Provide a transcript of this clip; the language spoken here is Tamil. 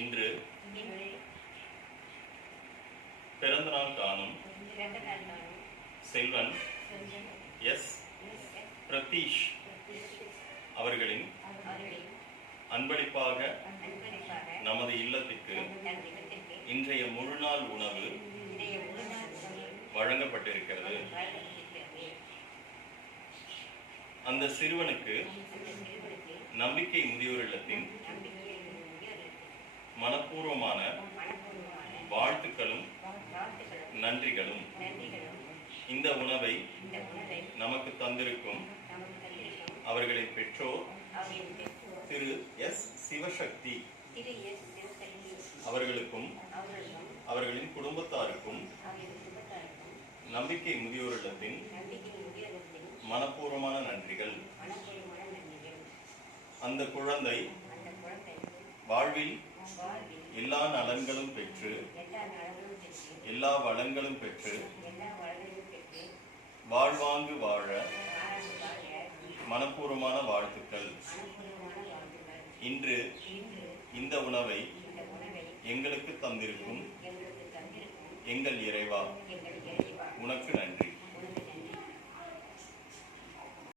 இன்று பிறந்தநாள் காணும் செல்வன் எஸ் பிரதீஷ் அவர்களின் அன்பளிப்பாக நமது இல்லத்திற்கு இன்றைய முழுநாள் உணவு வழங்கப்பட்டிருக்கிறது. அந்த சிறுவனுக்கு நம்பிக்கை முதியோர் இல்லத்தின் மனப்பூர்வமான வாழ்த்துக்களும் நன்றிகளும். இந்த உணவை நமக்கு தந்திருக்கும் அவர்களின் பெற்றோர் திரு எஸ் சிவசக்தி அவர்களுக்கும் அவர்களின் குடும்பத்தாருக்கும் நம்பிக்கை முதியோர் இல்லத்தின் மனப்பூர்வமான நன்றிகள். அந்த குழந்தை வாழ்வில் எல்லா நலன்களும் பெற்று எல்லா வளங்களும் பெற்று வாழ்வாங்கு வாழ மனப்பூர்வமான வாழ்த்துக்கள். இன்று இந்த உணவை எங்களுக்கு தந்திருக்கும் எங்கள் இறைவா, உனக்கு